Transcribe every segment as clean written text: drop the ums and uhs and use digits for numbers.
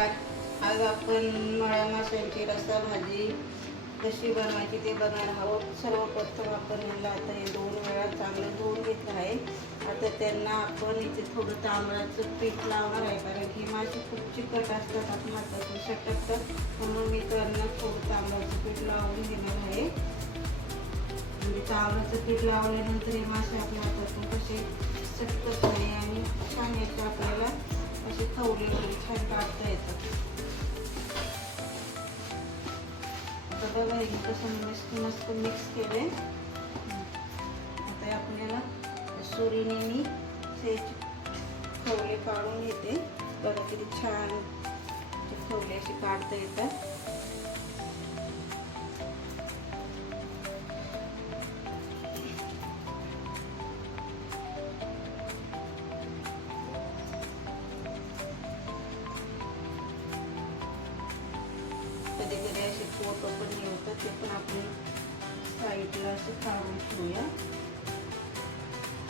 आज आपण मळ्या माशांची रस्सा भाजी कशी बनवायची ते बघणार आहोत। सर्वप्रथम आपण यांना आता हे 2 वेळा चांगलं धुवून घेतलं आहे। आता त्यांना आपण इथे थोडं तांदळाचं पीठ लावणार आहे, कारण की मासे खूप चिकट असतात, आतमध्ये सटकतात, म्हणून मी त्यांना थोडं तांदळाचं पीठ लावून घेणार आहे। म्हणजे तांदळाचं पीठ लावल्यानंतर हे मासे आपल्या हातातून कसे सटकत नाही आणि छान याचे आपल्याला असे खवले छान काढता येतात। आता बघा हे कसं मस्त मिक्स केले। आता आपल्याला सुरीने मी खवले काढून घेते। बघा किती छान खवले असे काढता येतात। कधी कधी असे फोटो पण येतात, ते पण आपण साईडला असे काढून ठेवूया।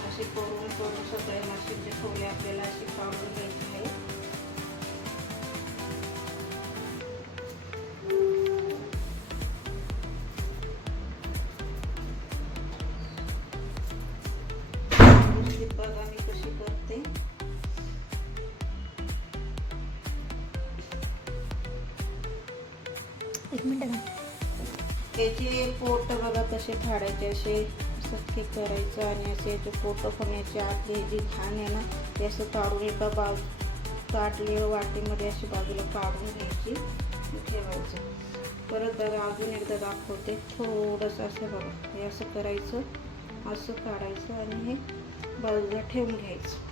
असे करून सगळे माशांचे खवले आपल्याला असे काढून घ्यायचे आहे। बघा मी कशी करते। याचे पोट बघा कसे फाडायचे, असे सख्खे करायचं आणि असे याचे पोट होण्याचे आतले जी घाण आहे ना ते असं काढून एका ताटली वाटीमध्ये अशी बाजूला काढून घ्यायची, ठेवायचं। परत बघा अजून एकदा दाखवते, थोडंसं असं बघा हे असं करायचं, असं काढायचं आणि हे बाजूला ठेवून घ्यायचं।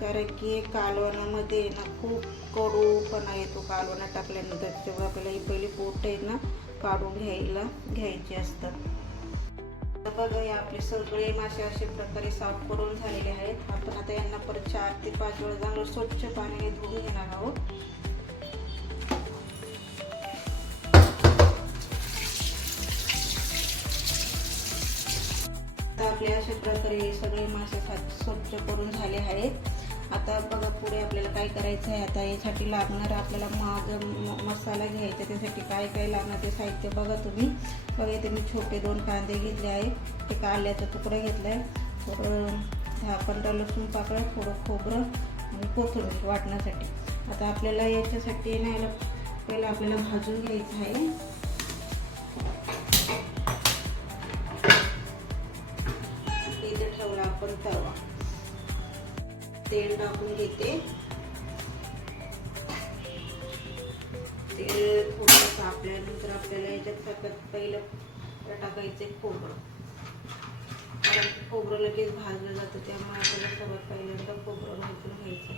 कारण की कालवणामध्ये ना खूप कडूपणा येतो कालवणात टाकल्यानंतर, त्याच्यामुळे आपल्याला ही पहिली पोट आहे ना काढून घ्यायची असतात। तर बघा हे आपले सगळे मासे अशा प्रकारे साफ करून झालेले आहेत। आपण आता यांना परत 4 ते 5 वेळा चांगलं स्वच्छ पाण्याने धुवून घेणार आहोत। आपले अशा प्रकारे सगळे मासे स्वच्छ करून झाले आहेत। आता बघा पुढे आपल्याला काय करायचं आहे। आता यासाठी लागणार आपल्याला मसाला घ्यायचा, त्यासाठी काय काय लागणार ते साहित्य बघा तुम्ही। बघा इथे मी छोटे 2 कांदे घेतले आहेत, एक आल्याचा तुकडा घेतला आहे, थोडं 10-15 लसूण पाकळ्या, थोडं खोबरं आणि कोथिंबीर वाटण्यासाठी। आता आपल्याला याच्यासाठी ना याला पहिला आपल्याला भाजून घ्यायचं आहे। इथे ठेवला आपण तवा, तेल टाकून घेते। तेल थोडं तापल्यानंतर आपल्याला याच्यात सगळ्यात पहिलं टाकायचे खोबरं, कारण खोबरं लगेच भाजलं जातं, त्यामुळे आपल्याला सगळ्यात पहिल्यांदा खोबरं भाजून घ्यायचं।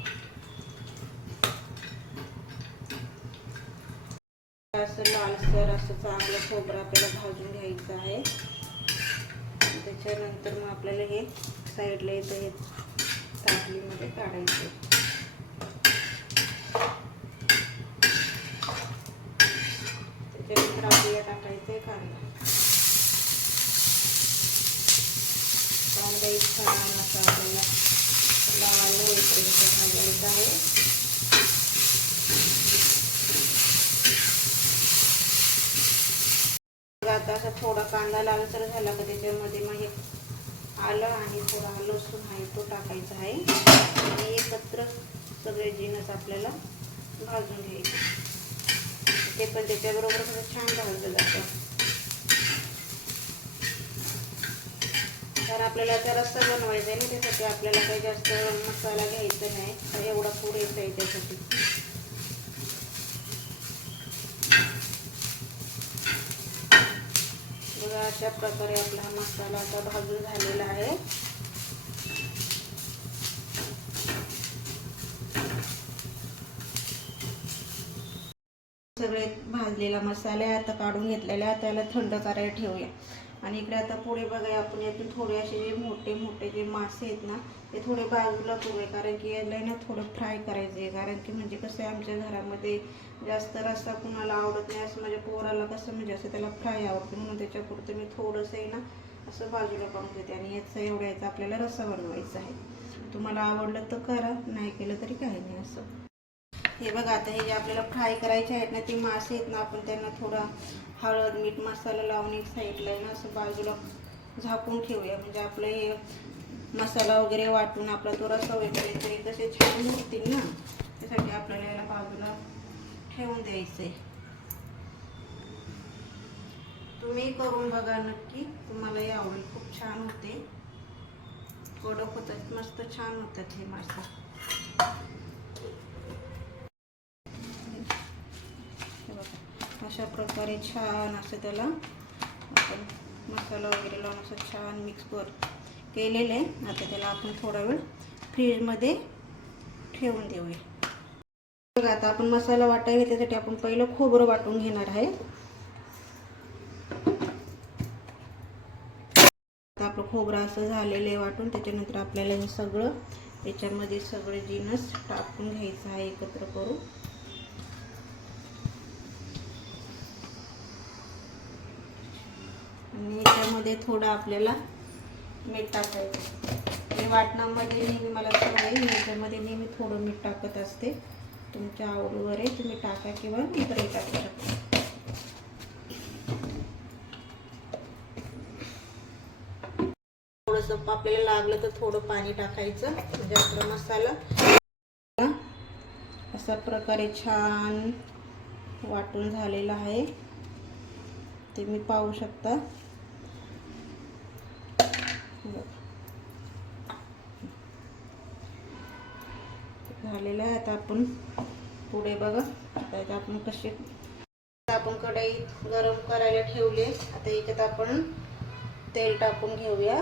असं लालसर असं चांगलं खोबरं आपल्याला भाजून घ्यायचं आहे। त्याच्यानंतर मग आपल्याला हे साईडला येतं हे ताटलीमध्ये काढायचं। त्याच्यानंतर आपल्याला टाकायचं कांदा एक छान असा आपल्याला लाल होईपर्यंत भाजायचा आहे। आता असा थोडा कांदा लालसर झाला का त्याच्यामध्ये मग हे आलं आणि थोडा लसूण आहे तो टाकायचा आहे आणि एकत्र सगळे जिन्नस आपल्याला भाजून घ्यायचे। ते पण त्याच्याबरोबर छान भाजलं जातं, तर आपल्याला आता रस्सा बनवायचा आहे ना, त्यासाठी आपल्याला काही जास्त मसाला घ्यायचा नाही, एवढा पुरेसा आहे त्यासाठी। बघा अशा प्रकारे आपला हा मसाला आता भाजून झालेला आहे। सगळे भाजलेला मसाला आता काढून घेतलेला, त्याला थंड करायला ठेवूया। आणि इकडे आता पुढे बघा आपण यातून थोडे असे जे मोठे मोठे जे मासे आहेत ना ते थोडे बाजूला करूया, कारण की याला ना थोडं फ्राय करायचं आहे। कारण की म्हणजे कसं आहे, आमच्या घरामध्ये जास्त रस्सा कुणाला आवडत नाही, असं माझ्या पोराला कसं म्हणजे असं त्याला फ्राय आवडते, म्हणून त्याच्यापुरतं मी थोडंसं आहे ना असं बाजूला काढून घेते। आणि याचा एवढ्याचा आपल्याला रस्सा बनवायचा आहे। तुम्हाला आवडलं तर करा, नाही केलं तरी काही नाही असं. हे बघा, आता हे जे आपल्याला फ्राय करायचे आहेत ना, ते मासे आहेत ना, आपण त्यांना थोडा हळद मीठ मसाला लावून एक साईडला आहे ना असं बाजूला झाकून ठेवूया. म्हणजे आपलं हे मसाला वगैरे वाटून आपला तो रस्सा वगैरे तरी कसे छान होतील ना, त्यासाठी आपल्याला याला बाजूला ठेवून द्यायचं आहे. तुम्ही करून बघा नक्की, तुम्हालाही आवडेल. खूप छान होते, कडक होतात, मस्त छान होतात हे मासे. अशा प्रकारे छान असं त्याला आपण मसाला वगैरे लावून असं छान मिक्स केलेलं आहे. आता त्याला आपण थोडा वेळ फ्रीजमध्ये ठेवून देऊया. बघा, आता आपण मसाला वाटायला त्यासाठी आपण पहिलं खोबरं वाटून घेणार आहे. आता आपलं खोबरं असं झालेलं आहे वाटून. त्याच्यानंतर आपल्याला हे सगळं याच्यामध्ये सगळे जिन्नस टाकून घ्यायचं आहे एकत्र करून. आणि याच्यामध्ये थोडं आपल्याला मीठ टाकायचं. हे वाटणामध्ये नेहमी मला सवय, याच्यामध्ये नेहमी थोडं मीठ टाकत असते. तुमच्या आवडीवर आहे, तुम्ही टाका किंवा इतरही टाकू शकता. थोडंसं आपल्याला लागलं तर थोडं पाणी टाकायचं, म्हणजे आपला मसाला अशा प्रकारे छान वाटून झालेला आहे, ते मी पाहू शकता. झालेलं आहे. आता आपण पुढे बघा, आता आपण कसे आपण कढई गरम करायला ठेवले. आता याच्यात आपण तेल टाकून घेऊया.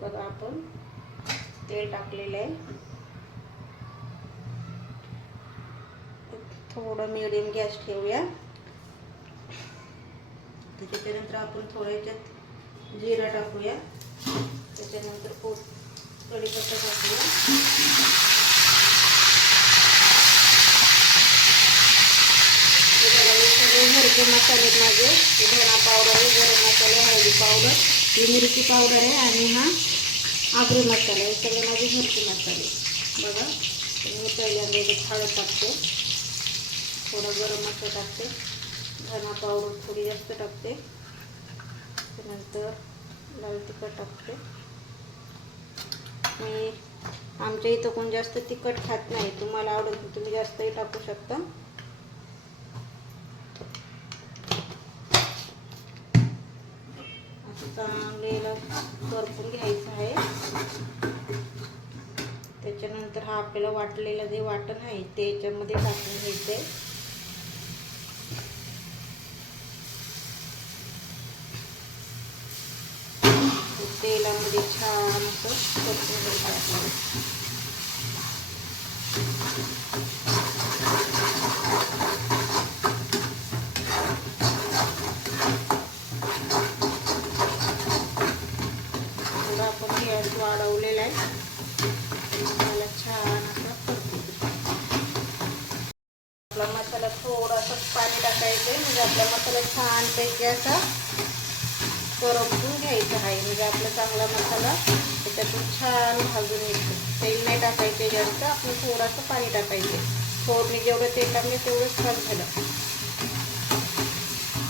बघा, आपण तेल टाकलेलं आहे. थोडं मीडियम गॅस ठेवूया. त्याच्यानंतर आपण थोड्या याच्यात जिरा टाकूया. त्याच्यानंतर कढीपत्ता टाकूया. सगळे घरचे मसाले माझे, धना पावडर आहे, गरम मसाला, हळदी पावडर, ही मिरची पावडर आहे आणि हा आगरी मसाला, हे सगळे माझे घरचे मसाले. बघा, मी पहिल्यांदा याच्यात हळद टाकते, थोडा गरम मसाला टाकते, धना पावडर थोडी जास्त टाकते, त्यानंतर लाल तिखट टाकते. मी आमच्या इथं कोण जास्त तिखट खात नाही, तुम्हाला आवडत तर तुम्ही जास्तही टाकू शकता. असं चांगलेला परतून घ्यायचं आहे. त्याच्यानंतर हा आपल्याला वाटलेलं जे वाटण आहे ते याच्यामध्ये टाकून घ्यायचं आहे. तेलामध्ये छान असं परतून घ्यायचं आपल्याला. थोडा आपण गॅस वाढवलेला आहे, मसाला छान असा परतून. आपला मसाला थोडासा पाणी टाकायचं, म्हणजे आपला मसाला छानपैकी असा परतून घ्यायचा आहे. म्हणजे आपला चांगला मसाला त्याच्यातून छान भाजून येतो. तेल नाही टाकायचे जास्त, आपण थोडंसं पाणी टाकायचे. फोडणी जेवढं तेल टाकले तेवढंच छान झालं,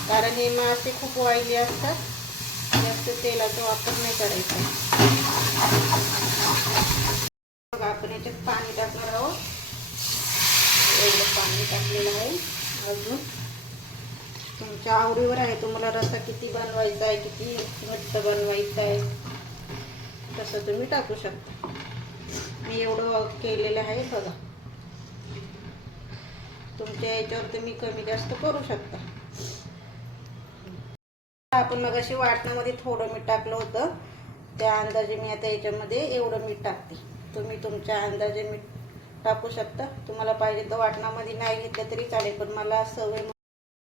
कारण हे मासे खूप ऑइली असतात, जास्त तेलाचा वापर नाही करायचा. मग आपण याच्यात पाणी टाकणार आहोत. एवढं पाणी टाकलेलं आहे. अजून तुमच्या आवडीवर आहे, तुम्हाला रस्सा किती बनवायचा आहे, किती घट्ट बनवायचा आहे, तसं तुम्ही टाकू शकता. मी एवढं केलेलं आहे. बघा, तुमच्या याच्यावर तुम्ही कमी जास्त करू शकता. आपण मग अशी वाटणामध्ये थोडं मीठ टाकलं होतं, त्या अंदाजे मी आता याच्यामध्ये एवढं मीठ टाकते. तुम्ही तुमच्या अंदाजे मीठ टाकू शकता. तुम्हाला पाहिजे तर वाटणामध्ये नाही घेतलं तरी चालेल, पण मला सवय.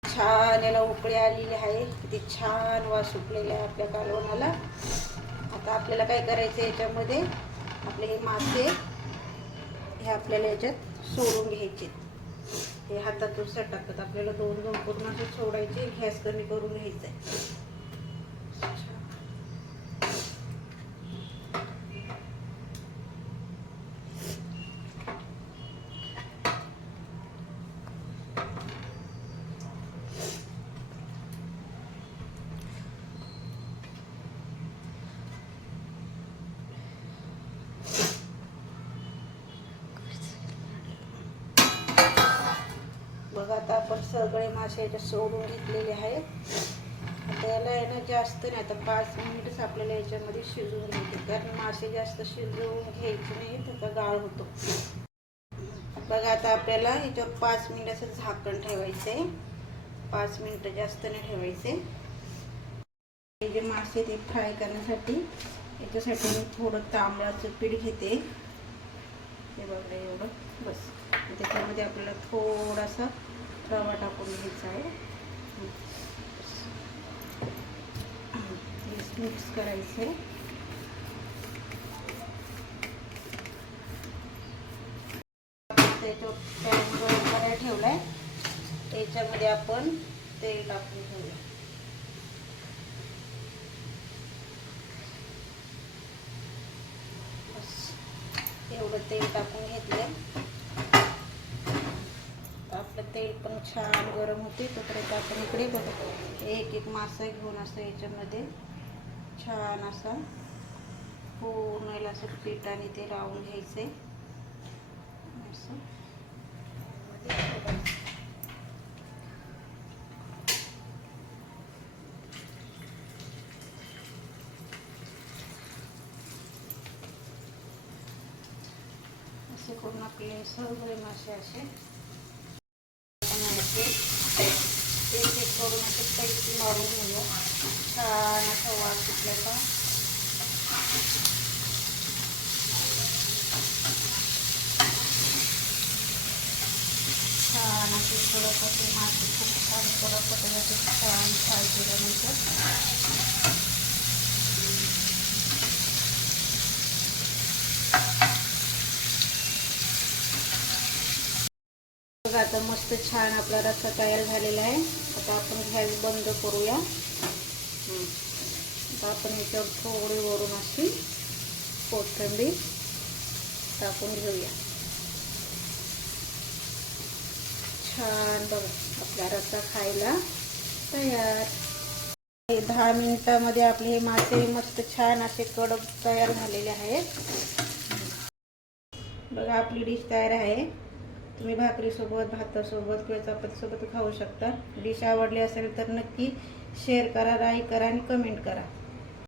छान याला उकळी आलेली आहे, किती छान वास सुटलेला आहे आपल्या कालवणाला. आता आपल्याला काय करायचं, याच्यामध्ये आपले हे मासे हे आपल्याला याच्यात सोडून घ्यायचे. हे हातातून सटकतात, आपल्याला दोन पूर्ण असे सोडायचे. गॅस कमी करून घ्यायचा आहे. सगळे मासे याच्यात सोडून घेतलेले आहेत. आता याला आहे ना जास्त नाही, आता 5 मिनिटच आपल्याला याच्यामध्ये शिजवून घ्यायचे, कारण मासे जास्त शिजवून घ्यायचे नाही, त्याचा गाळ होतो. बघा आता आपल्याला याच्यावर 5 मिनिटाचं झाकण ठेवायचं आहे. 5 मिनिटं जास्त नाही ठेवायचे. हे जे मासे ते फ्राय करण्यासाठी याच्यासाठी मी थोडं तांदळाचं पीठ घेते. हे बघा एवढं बस. त्याच्यामध्ये आपल्याला थोडासा रवा टाकून घ्यायचा आहे. मिक्स करायचं आहे. त्याच्यावर पॅन गरम करायला ठेवलाय, त्याच्यामध्ये आपण तेल टाकून घेऊया. एवढं तेल टाकून घेतलंय. आपलं तेल पण छान गरम होते, तोपर्यंत आपण इकडे बघा एक एक मासा घेऊन असं याच्यामध्ये छान असा पूर्ण असं पिठाने ते लावून घ्यायचे. असं करून आपले सगळे मासे असे एक एक करून असे पैकी मारून घेऊया. छान असा वास सुटल्याचा छान असे कडक होते मासे, खूप छान कडक होते. असे छान फ्राय केल्यानंतर बघा आता मस्त छान आपला रस्सा तयार झालेला आहे. आता आपण गॅस बंद करूया. आता आपण याच्यावर थोडी वरून अशी कोथिंबीर टाकून घेऊया. छान बघा आपला रस्सा खायला तयार. 10 मिनिटामध्ये आपले हे मासे मस्त छान असे कडक तयार झालेले आहेत. बघा आपली डिश तयार आहे. तुम्ही भाकरीसोबत, भातासोबत किंवा चपातीसोबत खाऊ शकता. डिश आवडली असेल तर नक्की शेअर करा, लाईक करा आणि कमेंट करा.